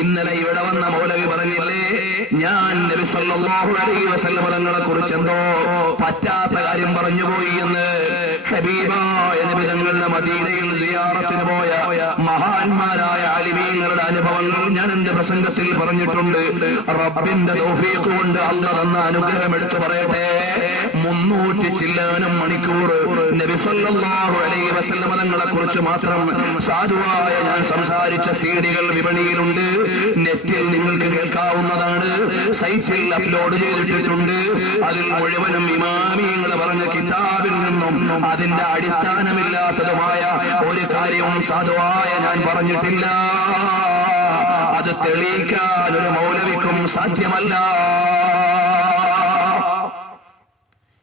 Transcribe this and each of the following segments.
ഇന്നലെ ഇവിടെ വന്ന മൗലവി പറഞ്ഞില്ലേ, ഞാൻ നബി സല്ലല്ലാഹു അലൈഹി വസല്ലം തങ്ങളെ കുറിച്ച് എന്തോ പറ്റാത്ത കാര്യം പറഞ്ഞു പോയി എന്ന്. ഹബീബായ നബി തങ്ങളുടെ മദീനയിൽ സിയാറത്തിന് പോയ മഹാന്മാരായ ആലിമീങ്ങളുടെ അനുഭവങ്ങൾ ഞാൻ എന്റെ പ്രസംഗത്തിൽ പറഞ്ഞിട്ടുണ്ട്. റബ്ബിന്റെ തൗഫീഖ് കൊണ്ട് അല്ലാഹ് തന്ന അനുഗ്രഹം എടുത്തു പറയട്ടെ. 300 ചില്ലാനം മണിക്കൂർ നബി സല്ലല്ലാഹു അലൈഹി വസല്ലം തങ്ങളെ കുറിച്ച് മാത്രം സാധുവായ ഞാൻ സംസാരിച്ച സീഡികൾ വിപണിയിലുണ്ട്. നെറ്റിൽ നിങ്ങൾക്ക് കേൾക്കാവുന്നതാണ്. സൈറ്റിൽ അപ്ലോഡ് ചെയ്തിട്ടുണ്ട്. അതിൽ മുഴുവനും ഇമാമിയങ്ങൾ പറഞ്ഞ കിതാബിൽ നിന്നും അതിന്റെ അടിസ്ഥാനമില്ലാത്തതുമായ ഒരു കാര്യവും സാധുവായ ഞാൻ പറഞ്ഞിട്ടില്ല. അത് തെളിയിക്കാൻ ഒരു മൗലവിക്കും സാധ്യമല്ല.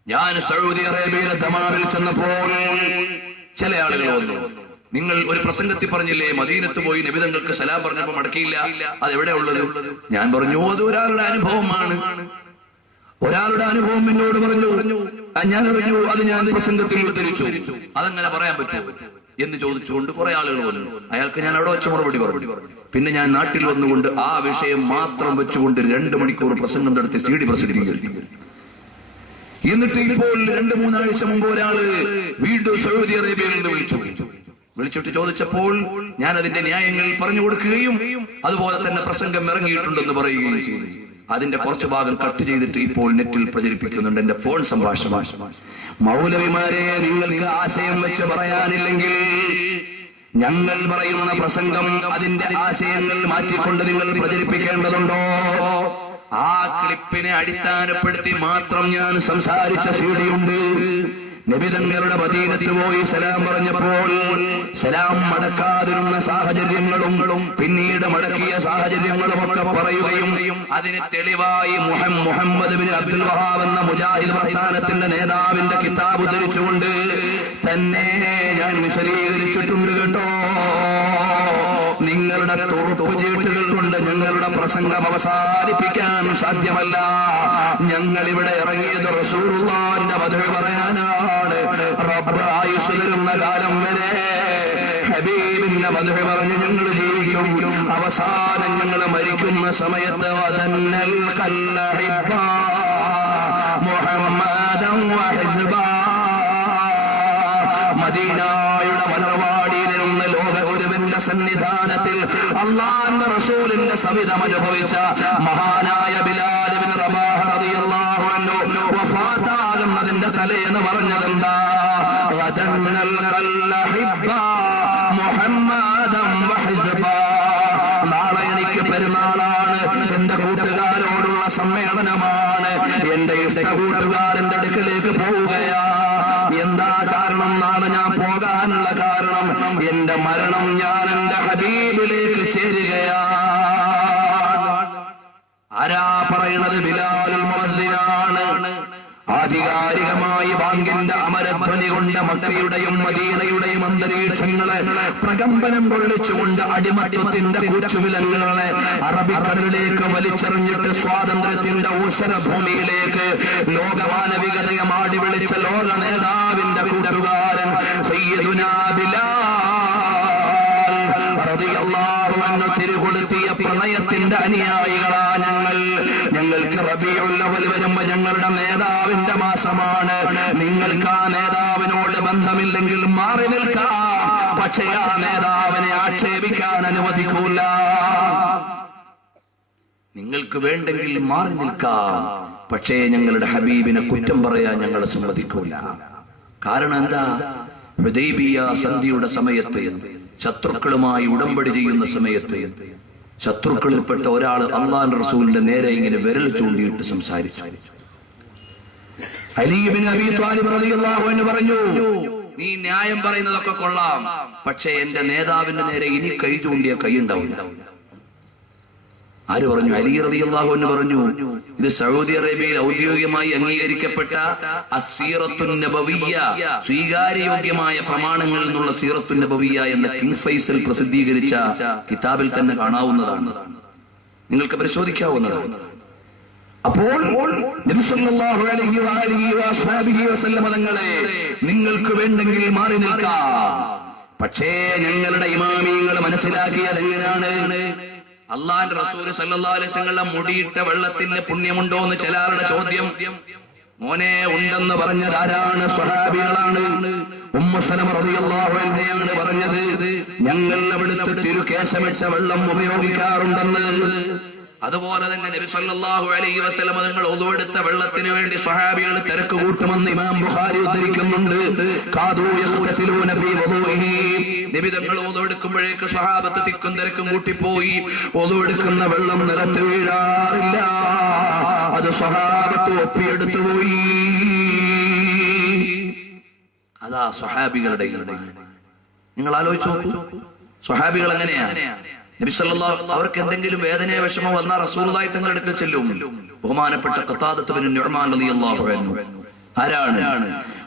ഞാൻ സൗദി അറേബ്യയിലെ ദമാമിൽ ചെന്നപ്പോൾ ചില ആളുകൾ വന്നു. നിങ്ങൾ ഒരു പ്രസംഗത്തിൽ പറഞ്ഞില്ലേ, മദീനത്ത് പോയി നബിതങ്ങൾക്ക് സലാം പറഞ്ഞപ്പോ മടക്കിയില്ല, അതെവിടെ ഉള്ളത്? ഞാൻ പറഞ്ഞു, അത് ഒരാളുടെ അനുഭവമാണ്. ഒരാളുടെ അനുഭവം എന്നോട് പറഞ്ഞു, ഞാൻ അറിഞ്ഞു, അത് ഞാൻ പ്രസംഗത്തിൽ ഉദ്ധരിച്ചു. അതങ്ങനെ പറയാൻ പറ്റുമോ എന്ന് ചോദിച്ചുകൊണ്ട് കുറെ ആളുകൾ വന്നു. അയാൾക്ക് ഞാൻ അവിടെ വെച്ച മറുപടി പറഞ്ഞു. പിന്നെ ഞാൻ നാട്ടിൽ വന്നുകൊണ്ട് ആ വിഷയം മാത്രം വെച്ചുകൊണ്ട് 2 മണിക്കൂർ പ്രസംഗം നടത്തി CD പ്രസിദ്ധീകരിച്ചു. എന്നിട്ട് ഇപ്പോൾ 2-3 ആഴ്ച മുമ്പ് ഒരാള് വീണ്ടും സൗദി അറേബ്യയിൽ നിന്ന് വിളിച്ചിട്ട് ചോദിച്ചപ്പോൾ ഞാൻ അതിന്റെ ന്യായങ്ങൾ പറഞ്ഞു കൊടുക്കുകയും അതുപോലെ തന്നെ പ്രസംഗം ഇറങ്ങിയിട്ടുണ്ടെന്ന് പറയുകയും ചെയ്തു. അതിന്റെ കുറച്ചു ഭാഗം കട്ട് ചെയ്തിട്ട് ഇപ്പോൾ നെറ്റിൽ പ്രചരിപ്പിക്കുന്നുണ്ട്. എന്റെ ഫോൺ സംഭാഷണം. മൗലവിമാരെ, നിങ്ങൾക്ക് ആശയം വെച്ച് പറയാനില്ലെങ്കിൽ ഞങ്ങൾ പറയുന്ന പ്രസംഗം അതിന്റെ ആശയങ്ങൾ മാറ്റിക്കൊണ്ട് നിങ്ങൾ പ്രചരിപ്പിക്കേണ്ടതുണ്ടോ? ആ ക്ലിപ്പിനെ അടിസ്ഥാനപ്പെടുത്തി മാത്രം ഞാൻ സംസാരിച്ച സീഡിയുണ്ട്. നബിതങ്ങളുടെ മദീനത്ത് പോയി സലാം പറഞ്ഞപ്പോൾ സലാം മടക്കാതിരുന്ന സാഹചര്യങ്ങളും പിന്നീട് മടക്കിയ സാഹചര്യങ്ങളും ഒക്കെ പറയുകയും അതിന് തെളിവായി മുഹമ്മദ് ബിൻ അബ്ദുൽ വഹാബ് എന്ന മുജാഹിദ് പ്രസ്ഥാനത്തിന്റെ നേതാവിന്റെ കിതാബ് ഉദ്ധരിച്ചുകൊണ്ട് തന്നെ ഞാൻ വിശദീകരിച്ചിട്ടുണ്ട് കേട്ടോ. നിങ്ങളുടെ തുറുപ്പ് ചീട്ടുകൾ കൊണ്ട് ഞങ്ങളുടെ പ്രസംഗം അവസാനിപ്പിക്കാൻ സാധ്യമല്ല. ഞങ്ങൾ ഇവിടെ ഇറങ്ങിയത് റസൂലുള്ളാഹിന്റെ മദ്ഹ് പറയാനാണ്. റബ്ബ് ആയുസ് തരുന്ന കാലം വരെ ഹബീബിന്റെ മദ്ഹ് പറഞ്ഞ് ഞങ്ങൾ ജീവിക്കും. അവസാനം ഞങ്ങൾ മരിക്കുന്ന സമയത്ത് വദന്നൽ ഖല്ലഹിബ മുഹമ്മദൻ വഹിസ്ബ, മദീനയുടെ മലർവാടിയിലിരുന്ന ലോകഗുരുവിന്റെ സന്നിധാനത്തിൽ അല്ലാഹുവിന്റെ റസൂലിന്റെ സവിധം അനുഭവിച്ച മഹാനായ ബിലാൽ ഇബ്നു റബാഹ റളിയല്ലാഹു അൻഹു വഫാത്താകുന്നതിന്റെ തലേന്ന് പറഞ്ഞതെന്താ? വദന്നൽ ഖല്ലഹിബ മുഹമ്മദൻ വഹിസ്ബ. നാളെ എനിക്ക് പെരുന്നാളാണ്, എന്റെ കൂട്ടുകാരോടുള്ള സമ്മേളനമാണ്, എന്റെ ഇഷ്ട കൂട്ടുകാരന്റെ അടുക്കലേക്ക് പോവുകയാ. എന്താ കാരണം? നാളെ ഞാൻ പോകാനുള്ള കാരണം എന്റെ മരണം ഞാൻ എന്റെ ഹബീബിലേക്ക് ചേരുകയാണ്. ആരാ പറയണത്? ബിലാലുൽ മുഅദ്ദിനാണ്. ആധികാരികമായി ബാങ്കിന്റെ അമരധ്വനി കൊണ്ട് മക്കയുടെയും മദീനയുടെയും അന്തരീക്ഷങ്ങളെ പ്രകമ്പനം കൊള്ളിച്ചുകൊണ്ട് അടിമത്വത്തിന്റെ കൂച്ചുവിലങ്ങളെ അറബിക്കടലിലേക്ക് വലിച്ചെറിഞ്ഞിട്ട് സ്വാതന്ത്ര്യത്തിന്റെ ഊഷരഭൂമിയിലേക്ക് ലോകമാനവികതയെ മാടി വിളിച്ച ലോക നേതാവിന്റെ കൂട്ടുകാരൻ സയ്യിദുനാ ബിലാൽ റളിയല്ലാഹു അൻഹു തിരുകൊളുത്തിയ പ്രണയത്തിന്റെ അനുയായികളാ ഞങ്ങൾ. ഞങ്ങൾക്ക് റബീഉൽ അവ്വൽ വരുമ്പോ ഞങ്ങളുടെ നേതാവിന്റെ മാസമാണ്. നിങ്ങൾക്ക് ആ നേതാവിനോട് ബന്ധമില്ലെങ്കിൽ മാറി നിൽക്കാം, പക്ഷേ ആ നേതാവിനെ ആക്ഷേപിക്കാൻ അനുവദിക്കൂല. നിങ്ങൾക്ക് വേണ്ടെങ്കിൽ മാറി നിൽക്കാം, പക്ഷേ ഞങ്ങളുടെ ഹബീബിനെ കുറ്റം പറയാൻ ഞങ്ങൾ സമ്മതിക്കൂല. കാരണം എന്താ? ഹുദൈബിയ സന്ധിയുടെ സമയത്ത്, ശത്രുക്കളുമായി ഉടമ്പടി ചെയ്യുന്ന സമയത്ത് ശത്രുക്കളിൽപ്പെട്ട ഒരാൾ അല്ലാഹുവിന്റെ റസൂലിന്റെ നേരെ ഇങ്ങനെ വിരൽ ചൂണ്ടിയിട്ട് സംസാരിച്ചു. അലി ഇബ്നു അബീ ത്വാലിബ് റളിയല്ലാഹു അൻഹു പറഞ്ഞു, നീ ന്യായം പറയുന്നതൊക്കെ കൊള്ളാം, പക്ഷേ എന്റെ നേതാവിന്റെ നേരെ ഇനി കൈ ചൂണ്ടിയ കൈ ഉണ്ടാവില്ല. ആര് പറഞ്ഞു? അലി റളിയല്ലാഹു അൻഹു പറഞ്ഞു. ഇത് സൗദി അറേബ്യയിൽ ഔദ്യോഗികമായി അംഗീകരിക്കപ്പെട്ട അസ്സീറത്തുൻ നബവിയ്യ, സ്വീകാര്യയോഗ്യമായ പ്രമാണങ്ങളിൽ നിന്നുള്ള സീറത്തുൻ നബവിയ്യ എന്ന കിങ് ഫൈസൽ പ്രസിദ്ധീകരിച്ച കിതാബിൽ തന്നെ കാണാവുന്നതാണ്, നിങ്ങൾക്ക് പരിശോധിക്കാവുന്നതാണ്. അപ്പോൾ നബി സല്ലല്ലാഹു അലൈഹി വആലിഹി വസഹബിഹി വസല്ലം തങ്ങളെ നിങ്ങൾക്ക് വേണ്ടെങ്കിൽ മാറി നിൽക്കാം, പക്ഷേ ഞങ്ങളുടെ ഇമാമിയങ്ങൾ മനസ്സിലാക്കിയത് എങ്ങനെയാണ്? അള്ളാന്റെ റസൂൽ സല്ലല്ലാഹു അലൈഹി വസല്ലം മുടിയിട്ട വെള്ളത്തിന് പുണ്യമുണ്ടോ എന്ന് ചിലരുടെ ചോദ്യം. മോനെ, ഉണ്ടെന്ന് പറഞ്ഞത് ആരാണ്? സ്വഹാബികളാണ്. ഉമ്മു സലമ റളിയല്ലാഹു അൻഹയാണ് പറഞ്ഞത്, ഞങ്ങൾ അവിടുത്തെ തിരുകേശമിട്ട വെള്ളം ഉപയോഗിക്കാറുണ്ടെന്ന്. അതുപോലെ തന്നെ നബി സല്ലല്ലാഹു അലൈഹി വസല്ലം തങ്ങൾ ഒളു എടുത്ത വെള്ളത്തിന് വേണ്ടി സ്വഹാബികൾ തിരക്ക് കൂട്ടുമെന്ന് ഇമാം ബുഖാരി ഉദ്ധരിക്കുന്നുണ്ട്. കാദൂ യഖ്തതിലൂന ഫീ വുദൂഇഹി. നബി തങ്ങൾ ഒളു എടുക്കുമ്പോഴേക്ക് സ്വഹാബത്ത് തിക്കും തിരക്കും കൂട്ടിപ്പോയി. ഒളു എടുക്കുന്ന വെള്ളം നിലത്ത് വീഴാറില്ല. അത് സ്വഹാബത്ത് ഒപ്പിയെടുത്തു പോയി. അതാ സ്വഹാബികളുടെ ഈമാൻ. നിങ്ങൾ ആലോചിച്ച് നോക്കൂ, സ്വഹാബികൾ എങ്ങനെയാ? നബി സല്ലല്ലാഹു അവർക്ക് എന്തെങ്കിലും വേദനയോ വിഷമോ വന്നാൽ റസൂലുള്ളാഹി തങ്ങളുടെ അടുക്കൽ ചെല്ലും. ബഹുമാനപ്പെട്ട ഖതാദത്ത് ബിൻ നുഅ്മാൻ റളിയല്ലാഹു അൻഹു ആരാണ്?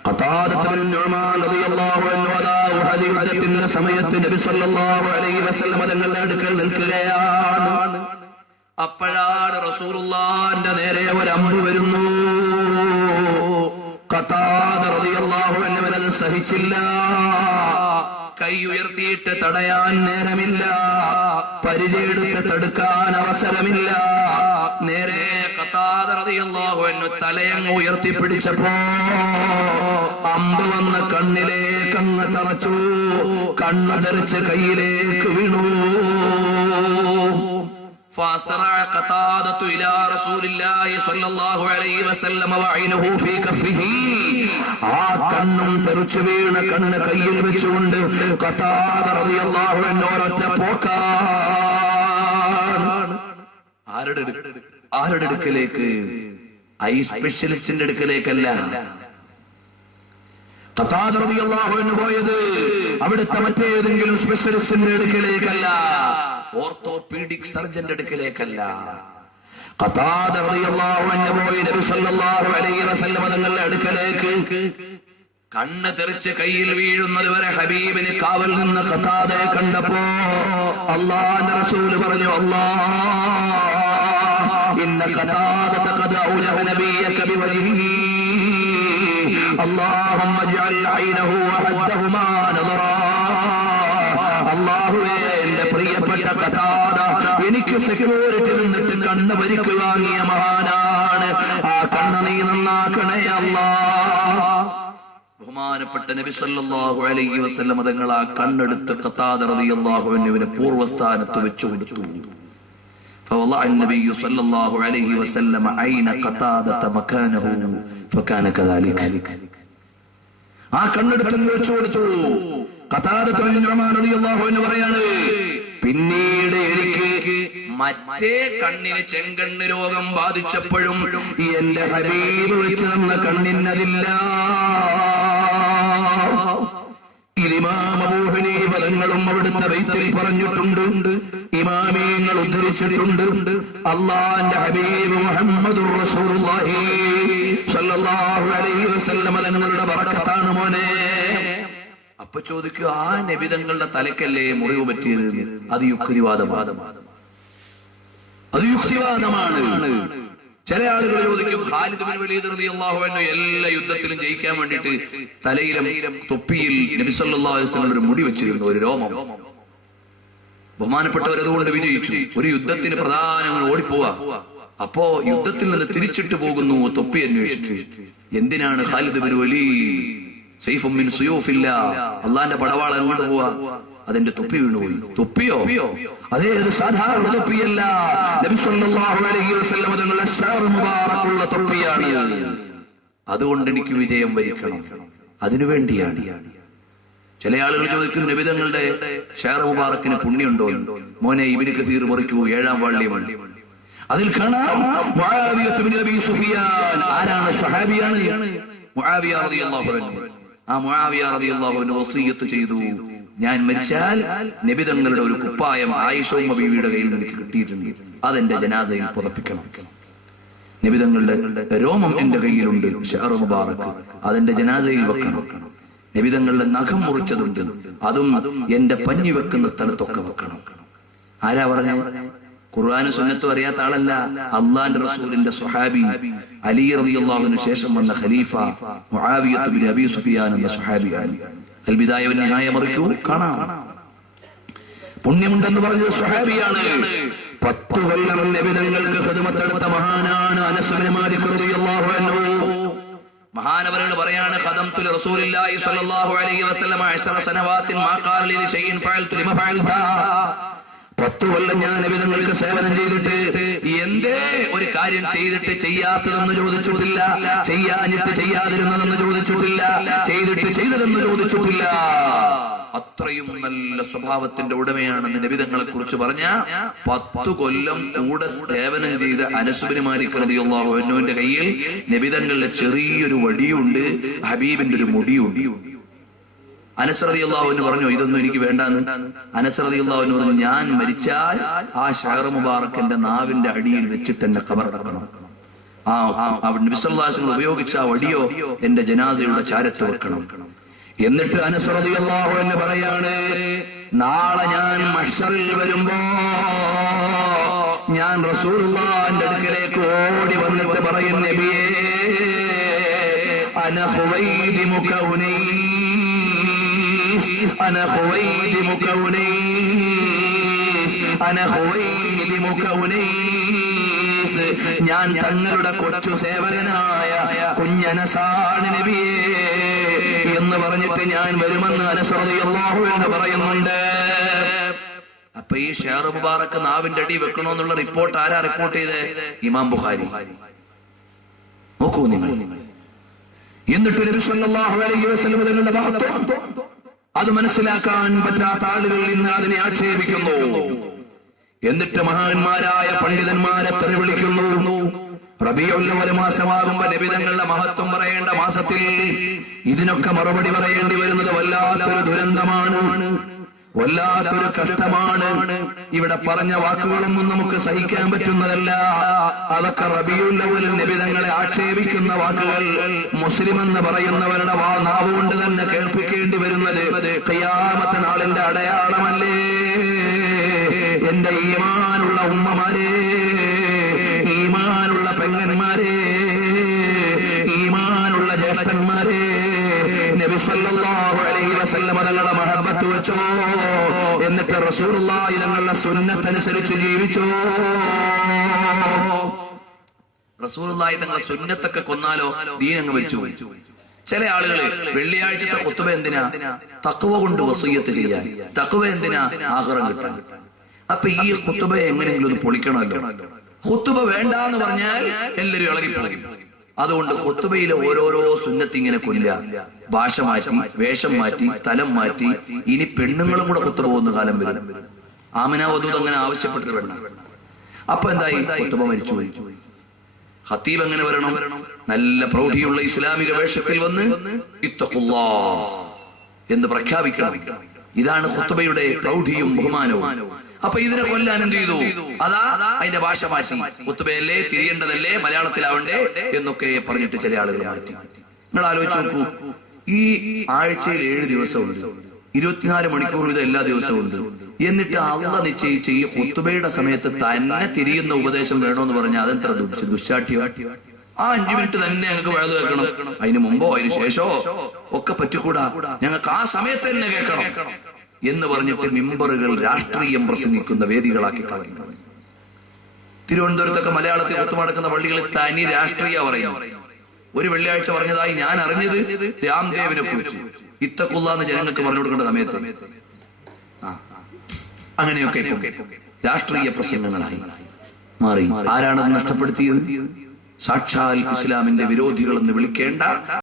ഖതാദത്ത് ബിൻ നുഅ്മാൻ റളിയല്ലാഹു അൻഹു അതാ ഉഹദ് യുദ്ധത്തിന്റെ സമയത്ത് നബി സല്ലല്ലാഹു അലൈഹി വസല്ലം തങ്ങളുടെ അടുക്കൽ നിൽക്കുകയാണ്. അപ്പോഴാണ് റസൂലുള്ളാഹിന്റെ നേരെ ഒരു അമ്പ് വരുന്നു. ഖതാദ റളിയല്ലാഹു അൻഹു അത് സഹിച്ചില്ല. കൈ ഉയർത്തിയിട്ട് തടയാൻ നേരമില്ല, പരിചയെടുത്ത് തടുക്കാൻ അവസരമില്ല. നേരെ ഖതാദ റളിയല്ലാഹു അൻഹു തലയങ്ങ് ഉയർത്തിപ്പിടിച്ചപ്പോ അമ്പ് വന്ന് കണ്ണിലേക്കങ്ങ് തറച്ചു. കണ്ണ് തെറിച്ച് കയ്യിലേക്ക് വീണു. فأسرع قتادة إلى رسول الله صلى الله عليه وسلم وعينه في كفه. ആ കണ്ണും തെറിച്ചു വീണ കണ്ണ് കയ്യിൽ വെച്ചുകൊണ്ട് ഖതാദ റളിയല്ലാഹു അൻഹു ഒരൊറ്റ പോക്കാണ്. ആരുടെ അടുക്കലേക്ക്? ഐ സ്പെഷ്യലിസ്റ്റിന്റെ അടുക്കലേക്കല്ല. ഖതാദ റളിയല്ലാഹു അൻഹു പോയത് അവിടുത്തെ മറ്റേതെങ്കിലും സ്പെഷ്യലിസ്റ്റിന്റെ അടുക്കലേക്കല്ല, ഓർത്തോപീഡിക് സർജന്റെ അടുക്കലേക്കല്ല. ഖതാദ റളിയല്ലാഹു അൻഹു പോയി നബി സല്ലല്ലാഹു അലൈഹി വസല്ലം തങ്ങളുടെ അടുക്കലേക്ക്. കണ്ണ് തെറിച്ച് കയ്യിൽ വീഴുന്നത് വരെ ഹബീബിന് കാവൽ നിന്ന് ഖതാദയെ കണ്ടപ്പോ അല്ലാഹുവിന്റെ റസൂൽ പറഞ്ഞു, അല്ലാഹ് ഇന്ന ഖതാദത ഖദ ഔലഹ നബിയക ബിവജ്ഹിഹി അല്ലാഹുമ്മ ജഅൽ ഐനഹു വഹദ്ദഹുമാ നദറാ. അല്ലാഹുവേ, എന്റെ പ്രിയപ്പെട്ട ഖതാദ എനിക്ക് സെക്യൂരിറ്റി നിന്നിട്ട് കണ്ണ് പരിക്ക് വാങ്ങിയ മഹാനാണ്. ആ കണ്ണ് നീ നന്നാക്കണേ അല്ലാഹ്. ബഹുമാനപ്പെട്ട നബി സല്ലല്ലാഹു അലൈഹി വസല്ലം തങ്ങൾ ആ കണ്ണെടുത്ത് ഖതാദ റളിയല്ലാഹു അൻഹുവിനെ പൂർവ്വസ്ഥാനത്ത് വെച്ചു കൊടുത്തു. فوضع النبي صلى الله عليه وسلم عين قتادة مكانه فكان كذلك. ആ കണ്ണെടുത്ത് വെച്ചു കൊടുത്തു. ഖതാദത്ത് ബിൻ നുഅ്മാൻ റളിയല്ലാഹു അൻഹു പറയാണ്, പിന്നീട് എനിക്ക് മറ്റേ കണ്ണിന് ചെങ്കണ്ണ് രോഗം ബാധിച്ചപ്പോഴും എന്റെ ഹബീബ് വെച്ച് തന്ന കണ്ണിനതില്ല. ഇമാം അബൂ ഹനീഫ തങ്ങളും അവിടുത്തെ ബൈത്തിൽ പറഞ്ഞിട്ടുണ്ട്, ഇമാമിയങ്ങൾ ഉദ്ധരിച്ചിട്ടുണ്ട്. അല്ലാഹുവിന്റെ ഹബീബ് മുഹമ്മദുർ റസൂലുള്ളാഹി സ്വല്ലല്ലാഹു അലൈഹി വസല്ലം തങ്ങളുടെ ബറക്കത്താണ് മോനെ. അപ്പൊ ചോദിക്കുക, ആ നബി തങ്ങളുടെ തലക്കല്ലേ മുറിവ് പറ്റിയത്? അത് യുക്തിവാദമാണ്. ചില ആളുകൾ ചോദിക്കും, ഖാലിദ് ബിൻ വലീദ് റളിയല്ലാഹു അൻഹു എല്ലാ യുദ്ധത്തിലും ജയിക്കാൻ വേണ്ടിയിട്ട് തലയിലും തൊപ്പിയിൽ നബി സല്ലല്ലാഹു അലൈഹി വസല്ലം ഒരു മുടി വെച്ചിരുന്നു, ഒരു രോമം. ബഹുമാനപ്പെട്ടവർ അതുകൊണ്ട് വിജയിച്ചു. ഒരു യുദ്ധത്തിന് പ്രധാനങ്ങൾ ഓടിപ്പോവാ. അപ്പോ യുദ്ധത്തിൽ നിന്ന് തിരിച്ചിട്ട് പോകുന്നു തൊപ്പി അന്വേഷിച്ചു. എന്തിനാണ് ഖാലിദ് ബിൻ വലീദ് സൈഫും മിൻ സുയൂഫില്ലാഹ്, അല്ലാഹുവിന്റെ പടവാൾ അങ്ങോട്ട് പോവാ, അതിന്റെ തൊപ്പി വീണുപോയി. തൊപ്പിയോ? അതേ, അത് സാധാരണ തൊപ്പിയല്ല. നബി സല്ലല്ലാഹു അലൈഹി വസല്ലം തങ്ങളുടെ ശഅർ മുബാറക്കുള്ള തൊപ്പിയാണ്. അതുകൊണ്ട് എനിക്ക് വിജയം വരിക്കണം, അതിനുവേണ്ടിയാണ്. ചില ആളുകൾ ചോദിക്കും, നബി തങ്ങളുടെ ശഅർ മുബാറക്കിന് പുണ്യമുണ്ടോ? മോനെ, ഇബ്നു കസീർ മറിക്കൂ, 7-ാം വാള്യം. അതിൽ കാണാം മുആവിയ ഇബ്നു അബീ സുഫിയാൻ. ആരാണ്? സ്വഹാബിയാണ് മുആവിയ റളിയല്ലാഹു അൻഹു. ആ മുആവിയ റളിയല്ലാഹു അൻഹു വസിയ്യത്ത് ചെയ്തു, ഞാൻ മരിച്ചാൽ നബി തങ്ങളുടെ ഒരു കുപ്പായം ആയിഷ ഉമ്മ ബീവിയുടെ കയ്യിൽ നിന്ന് കിട്ടിയിട്ടുണ്ട്, അതെന്റെ ജനാസയിൽ പുതപ്പിക്കണം. നബി തങ്ങളുടെ രോമം എന്റെ കയ്യിലുണ്ട്, ശഅർ മുബാറക്ക്, അതെന്റെ ജനാസയിൽ വെക്കണം. നബി തങ്ങളുടെ നഖം മുറിച്ചതുണ്ട്, അതും എന്റെ പഞ്ഞി വെക്കുന്ന സ്ഥലത്തൊക്കെ വെക്കണം. ആരാ പറഞ്ഞ? ഖുർആനും സുന്നത്തും അറിയാത്ത ആളല്ല, അല്ലാഹുവിന്റെ റസൂലിന്റെ സ്വഹാബി അലി റളിയല്ലാഹുവിന് ശേഷം വന്ന ഖലീഫ മുആവിയ ഇബ്നു അബീ സുഫിയാൻ എന്ന സ്വഹാബിയാണ്. അൽ ബിദായ വൻ നിഹായ മറിക്കൂ, കാണാം. പുണ്യമുണ്ടെന്ന് പറഞ്ഞത് സ്വഹാബിയാണ്. 10 കൊല്ലം നബിതങ്ങൾക്ക് ഖിദ്മത്തെടുത്ത മഹാനാണ് അനസ് ഇബ്നു മാലിക് റളിയല്ലാഹു അൻഹു. മഹാനവറുകൾ പറയാണ്, ഖദംതു റസൂലുള്ളാഹി സ്വല്ലല്ലാഹു അലൈഹി വസല്ലം 10 സനവാത്തിൻ മാ ഖാല ലി ഷൈഇൻ ഫഅൽതു ലിമ ഫഅൽത. 10 കൊല്ലം ഞാൻ നബിതങ്ങൾക്ക് സേവനം ചെയ്തിട്ട് എന്തേ ഒരു കാര്യം ചെയ്തിട്ട് ചെയ്യാത്തതെന്ന് ചോദിച്ചിട്ടില്ല, ചെയ്യാനിട്ട് ചെയ്യാതിരുന്നതെന്ന് ചോദിച്ചിട്ടില്ല, ചെയ്തിട്ട് ചെയ്തതെന്ന് ചോദിച്ചിട്ടില്ല. അത്രയും നല്ല സ്വഭാവത്തിന്റെ ഉടമയാണെന്ന് നബിതങ്ങളെ കുറിച്ച് പറഞ്ഞ 10 കൊല്ലം കൂടെ സേവനം ചെയ്ത അനസ് ഇബ്നു മാലിക് റളിയല്ലാഹു അൻഹുവിന്റെ കയ്യിൽ നബിതങ്ങളുടെ ചെറിയൊരു വടിയുണ്ട്, ഹബീബിന്റെ ഒരു മുടിയുണ്ട്. അനസ് റളിയല്ലാഹു അൻഹു പറഞ്ഞു, ഇതൊന്നും എനിക്ക് വേണ്ടാന്ന്. അനസ് റളിയല്ലാഹു അൻഹു പറഞ്ഞു, ഞാൻ മരിച്ചാൽ ആ ഷഅർ മുബാറക്കിന്റെ നാവിന്റെ അടിയിൽ വെച്ചിട്ട് എന്നെ ഖബറടക്കണം. നബി സല്ലല്ലാഹു അലൈഹി വസല്ലം ഉപയോഗിച്ച ആ വടിയോ എന്റെ ജനാസയുടെ ചാരത്ത് വെക്കണം. എന്നിട്ട് അനസ് റളിയല്ലാഹു അൻഹു പറയാണ്, നാളെ ഞാൻ മഹ്ശറിൽ വരുമ്പോ ഞാൻ റസൂലുള്ളാഹിന്റെ അടുക്കലേക്ക് ഓടി വന്നിട്ട് പറയും, നബിയേ അന ഖുവൈദിമുക ഉനൈസ്, അന ഖുവൈദിമുക ഉനൈസ്, അന ഖുവൈദിമുക ഉനൈസ്. ഞാൻ തങ്ങളുടെ കൊച്ചു സേവകനായ കുഞ്ഞനസാണ് നബിയേ എന്ന് പറഞ്ഞിട്ട് ഞാൻ വരുമെന്ന് അനസ് റളിയല്ലാഹു അൻഹു പറയുന്നുണ്ട്. അപ്പൊ ഈ ഷഅർ മുബാറക്ക് നാവിന്റെ അടി വെക്കണമെന്നുള്ള റിപ്പോർട്ട് ആരാ റിപ്പോർട്ട് ചെയ്തേ? ഇമാം ബുഖാരി. നോക്കൂ നിങ്ങൾ. എന്നിട്ട് നബി സല്ലല്ലാഹു അലൈഹി വസല്ലം തങ്ങളുടെ മഹത്വം അത് മനസ്സിലാക്കാൻ പറ്റാത്ത ആളുകൾ ഇന്ന് അതിനെ ആക്ഷേപിക്കുന്നു. എന്നിട്ട് മഹാന്മാരായ പണ്ഡിതന്മാരെ തെറി വിളിക്കുന്നു. റബീഉൽ അവ്വൽ മാസമാകുമ്പോ നബിതങ്ങളുടെ മഹത്വം പറയേണ്ട മാസത്തിൽ ഇതിനൊക്കെ മറുപടി പറയേണ്ടി വരുന്നത് വല്ലാത്തൊരു ദുരന്തമാണ്, വല്ലാത്തൊരു കഷ്ടമാണ്. ഇവിടെ പറഞ്ഞ വാക്കുകളൊന്നും നമുക്ക് സഹിക്കാൻ പറ്റുന്നതല്ല. അതൊക്കെ റബീഉൽ അവ്വൽ നബിതങ്ങളെ ആക്ഷേപിക്കുന്ന വാക്കുകൾ മുസ്ലിം എന്ന് പറയുന്നവരുടെ നാവ് കൊണ്ട് തന്നെ കേൾപ്പിക്കേണ്ടി വരുന്നത് ഖിയാമത്ത് നാളിന്റെ അടയാളമല്ലേ? എന്റെ ഈമാനുള്ള ഉമ്മമാരെ, ഈമാനുള്ള പെങ്ങന്മാരെ, ഈമാനുള്ള ജ്യേഷ്ഠന്മാരെ, നബി സല്ലല്ലാഹു അലൈഹി വസല്ലം തങ്ങളുടെ മഹബത്ത് വെച്ചോ, എന്നിട്ട് റസൂലുള്ളാഹി തങ്ങളുടെ സുന്നത്ത് അനുസരിച്ച് ജീവിച്ചോ. റസൂലുള്ളാഹി തങ്ങളുടെ സുന്നത്തൊക്കെ കൊന്നാലോ ദീൻ അങ്ങ് വലിച്ചു. ചില ആളുകള് വെള്ളിയാഴ്ചത്തെ ഖുത്ബ എന്തിനാ? തഖ്വ കൊണ്ട് വസിയ്യത്ത് ചെയ്യാൻ. തഖ്വ എന്തിനാ? ആഖിറം കിട്ടാൻ. അപ്പൊ ഈ ഖുത്ബ എങ്ങനെയെങ്കിലും ഒന്ന് പൊളിക്കണമല്ലോ. ഖുത്ബ വേണ്ട എന്ന് പറഞ്ഞാൽ എല്ലാവരും ഇളകിപ്പോകും. അതുകൊണ്ട് ഖുത്ബയിലെ ഓരോരോ സുന്നത്ത് ഇങ്ങനെ കൊല്ലുക, ഭാഷ മാറ്റി, വേഷം മാറ്റി, തലം മാറ്റി. ഇനി പെണ്ണുങ്ങളും കൂടെ ഖുത്ബ പോകുന്ന കാലം വരും. ആമിന വധൂദ് അങ്ങനെ ആവശ്യപ്പെട്ടത് വേണ്ട. അപ്പൊ എന്തായി? ഖുത്ബ മരിച്ചുപോയി. ഖത്തീബ് എങ്ങനെ വരണം? നല്ല പ്രൗഢിയുള്ള ഇസ്ലാമിക വേഷത്തിൽ വന്ന് ഇത്തഖുല്ലാഹ് എന്ന് പ്രഖ്യാപിക്കണം. ഇതാണ് ഖുത്ബയുടെ പ്രൗഢിയും ബഹുമാനവും. അപ്പൊ ഇതിനെ കൊല്ലാൻ എന്ത് ചെയ്തു? അതാ അതിന്റെ ഭാഷ മാറ്റി. ഖുത്ബയല്ലേ, തിരിയേണ്ടതല്ലേ, മലയാളത്തിലാവണ്ടേ എന്നൊക്കെ പറഞ്ഞിട്ട് ചില ആളുകൾ മാറ്റി. നിങ്ങൾ ആലോചിച്ച് നോക്കൂ, ഈ ആഴ്ചയിൽ 7 ദിവസമുണ്ട്, 24 മണിക്കൂർ ഇത് എല്ലാ ദിവസവും ഉണ്ട്. എന്നിട്ട് അള്ളാഹ് നിശ്ചയിച്ച് ഈ ഖുത്ബയുടെ സമയത്ത് തന്നെ തിരിയുന്ന ഉപദേശം വേണമെന്ന് പറഞ്ഞാൽ അതെത്ര ദുശ്ശാഠ്യം. ആ 5 മിനിറ്റ് തന്നെ ഞങ്ങൾക്ക് വഴുതു കേൾക്കണം. അതിന് മുമ്പോ അതിന് ശേഷമോ ഒക്കെ പറ്റിക്കൂടാ, ഞങ്ങൾക്ക് ആ സമയത്ത് തന്നെ കേൾക്കണം എന്ന് പറഞ്ഞിട്ട് മിമ്പറുകൾ രാഷ്ട്രീയം പ്രസംഗിക്കുന്ന വേദികളാക്കി കളഞ്ഞു. തിരുവനന്തപുരത്തൊക്കെ മലയാളത്തിൽ ഖുത്ബ നടക്കുന്ന പള്ളികളിൽ തനി രാഷ്ട്രീയ പറയുന്നു. ഒരു വെള്ളിയാഴ്ച പറഞ്ഞതായി ഞാൻ അറിഞ്ഞത് രാംദേവിനെ കുറിച്ച്. ഇത്തഖുല്ലാഹ് എന്ന് ജനങ്ങൾക്ക് പറഞ്ഞു കൊടുക്കേണ്ട സമയത്ത് അങ്ങനെയൊക്കെ രാഷ്ട്രീയ പ്രസംഗങ്ങളായി മാറി. ആരാണത് നഷ്ടപ്പെടുത്തിയത്? സാക്ഷാൽ ഇസ്ലാമിന്റെ വിരോധികളെന്ന് വിളിക്കേണ്ട